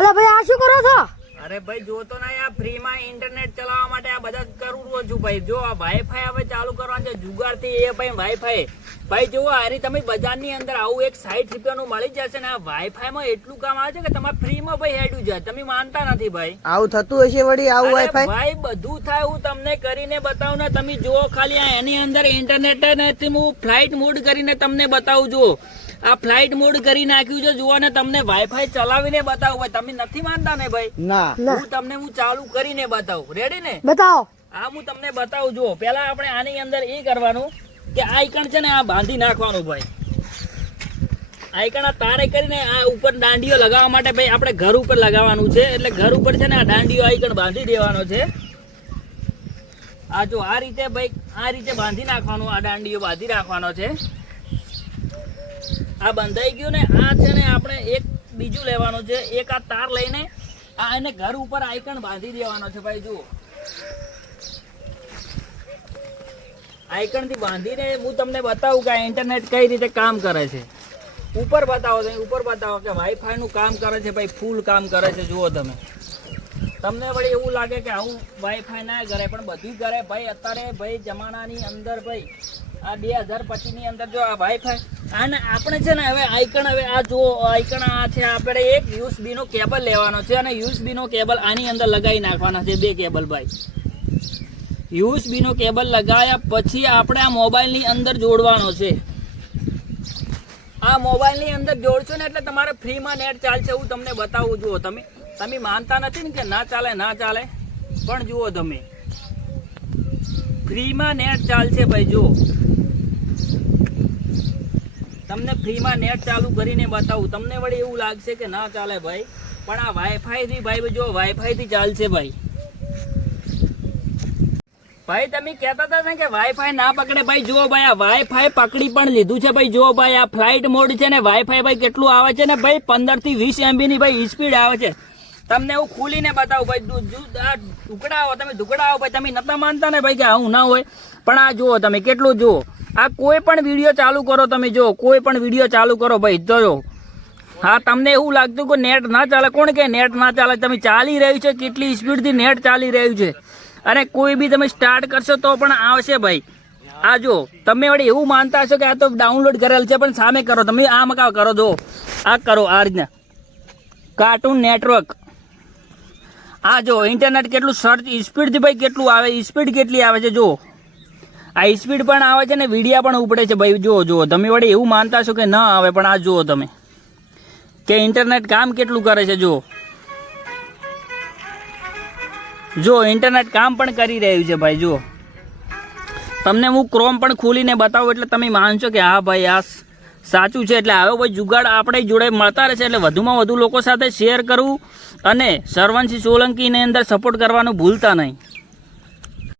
અલા ભાઈ આ શું કરો છો? અરે ભાઈ જોતો ના આ ફ્રીમાં ઇન્ટરનેટ ચલાવવા માટે આ બધા જ કરું છું ભાઈ. જો આ વાઈફાઈ હવે ચાલુ કરવાનું છે જુગાડથી એ ભાઈ વાઈફાઈ ભાઈ જુઓ અરે તમે બજારની અંદર આવું એક સાઈઠ રૂપિયાનું મળી જશે ને આ વાઈફાઈ માં એટલું કામ આવે છે કે તમારે ફ્રીમાં ભાઈ હેડ્યું જાય. તમે માનતા નથી ભાઈ. આવું થતું હશે વળી આવું વાઈફાઈ ભાઈ બધું થાય હું તમને કરીને બતાવું ને તમે જુઓ ખાલી આ એની અંદર ઇન્ટરનેટ નથી હું ફ્લાઇટ મોડ કરીને તમને બતાવું જુઓ આ ફ્લાઇટ મોડ કરી નાખ્યું છે. જુઓ ને તમને વાઈફાઈ ચલાવીને બતાવું. ભાઈ તમે નથી માનતા ને ભાઈ? ના. હું તમને હું ચાલુ કરીને બતાવું. રેડી ને? બતાવો. આ હું તમને બતાવું. જુઓ પેલા આપણે આની અંદર એ કરવાનું કે આઈકણ છે ને આ બાંધી નાખવાનું ભાઈ. આઈકણ આ તારે કરીને આ ઉપર દાંડીઓ લગાવવા માટે ભાઈ આપણે ઘર ઉપર લગાવવાનું છે. એટલે ઘર ઉપર છે ને આ દાંડીઓ આઈકણ બાંધી દેવાનો છે. આ જો આ રીતે ભાઈ આ રીતે બાંધી નાખવાનું આ દાંડીઓ બાંધી રાખવાનો છે. આ બંધાઈ ગયું ને, આ છે ને આપણે એક બીજું લેવાનું છે. એક આ તાર લઈને આ એને ઘર ઉપર આઈકન બાંધી દેવાનો છે ભાઈ, જુઓ. આઈકણથી બાંધીને હું તમને બતાવું કે આ ઇન્ટરનેટ કઈ રીતે કામ કરે છે. ઉપર બતાવો તમે, ઉપર બતાવો કે વાઈફાઈ નું કામ કરે છે ભાઈ ફૂલ કામ કરે છે, જુઓ તમે. તમને વળી એવું લાગે કે આવું વાઈફાઈ ના કરે પણ બધું કરે ભાઈ, અત્યારે ભાઈ જમાનાની અંદર ભાઈ આ બે હજાર પચીસની અંદર જો આ વાઈફાઈ અને આપણે છે ને હવે આઈકણ હવે આ જો આઈકણ આ છે, આપણે એક યુએસબી નો કેબલ લેવાનો છે અને યુએસબી નો કેબલ આની અંદર લગાવી નાખવાનો છે બે કેબલ ભાઈ. યુએસબી નો કેબલ લગાવ્યા પછી આપણે આ મોબાઈલની અંદર જોડવાનો છે. આ મોબાઈલની અંદર જોડશો ને એટલે તમારે ફ્રીમાં નેટ ચાલશે એવું તમને બતાવું. જુઓ તમે તમે માનતા નથી ને કે ના ચાલે ના ચાલે, પણ જુઓ તમે. ફ્રીમાં નેટ ચાલશે ભાઈ, જુઓ. તમને ફ્રીમાં નેટ ચાલુ કરીને બતાવું. તમને વળી એવું લાગશે કે ના ચાલે ભાઈ, પણ આ વાઈફાઈથી ભાઈ જો વાઈફાઈથી ચાલશે ભાઈ. ભાઈ, તમે કહેતા હતા ને કે વાઈફાઈ ના પકડે. ભાઈ, જુઓ ભાઈ, આ વાઈફાઈ પકડી પણ લીધું છે ભાઈ. જુઓ ભાઈ, આ ફ્લાઇટ મોડ છે ને વાઈફાઈ ભાઈ, કેટલું આવે છે ને ભાઈ? પંદરથી વીસ એમબી ની ભાઈ સ્પીડ આવે છે. તમને હું ખોલીને બતાવું, ભાઈ ટુકડાઓ તમે ટુકડાઓ ભાઈ, તમે નતા માનતા ને, ભાઈ, કે આવું ના હોય. પણ આ જુઓ તમે, કેટલું જુઓ. આ કોઈ પણ વીડિયો ચાલુ કરો તમે, જુઓ. કોઈ પણ વીડિયો ચાલુ કરો, ભાઈ જો હા, તમને એવું લાગતું કે નેટ ના ચાલે. કોણ કે નેટ ના ચાલે? તમે ચાલી રહ્યું છે, કેટલી સ્પીડથી નેટ ચાલી રહ્યું છે. અને કોઈ બી તમે સ્ટાર્ટ કરશો તો પણ આવશે, ભાઈ. આ જો તમે વળી એવું માનતા હશો કે આ તો ડાઉનલોડ કરેલ છે, પણ સામે કરો. તમે આ મકા કરો જો આ કરો આ રીતના. Cartoon network. આ જો ઇન્ટરનેટ કેટલું સર્ચ સ્પીડથી ભાઈ કેટલું આવે સ્પીડ કેટલી આવે છે, જો. આ સ્પીડ પણ આવે છે ને વિડીયા પણ ઉપડે છે, ભાઈ જુઓ જુઓ તમે વળી એવું માનતા છો કે ન આવે, પણ આ જુઓ તમે. કે ઇન્ટરનેટ કામ કેટલું કરે છે જુઓ જો ઇન્ટરનેટ કામ પણ કરી રહ્યું છે, ભાઈ જુઓ તમને હું ક્રોમ પણ ખોલીને બતાવું, એટલે તમે માનશો કે હા, ભાઈ, આ સાચું છે એટલે હવે ભાઈ જુગાડ આપણે જોડે મળતા રહેશે એટલે વધુમાં વધુ લોકો સાથે શેર કરવું અને સરવંશી સોલંકીની અંદર સપોર્ટ કરવાનું ભૂલતા નહીં.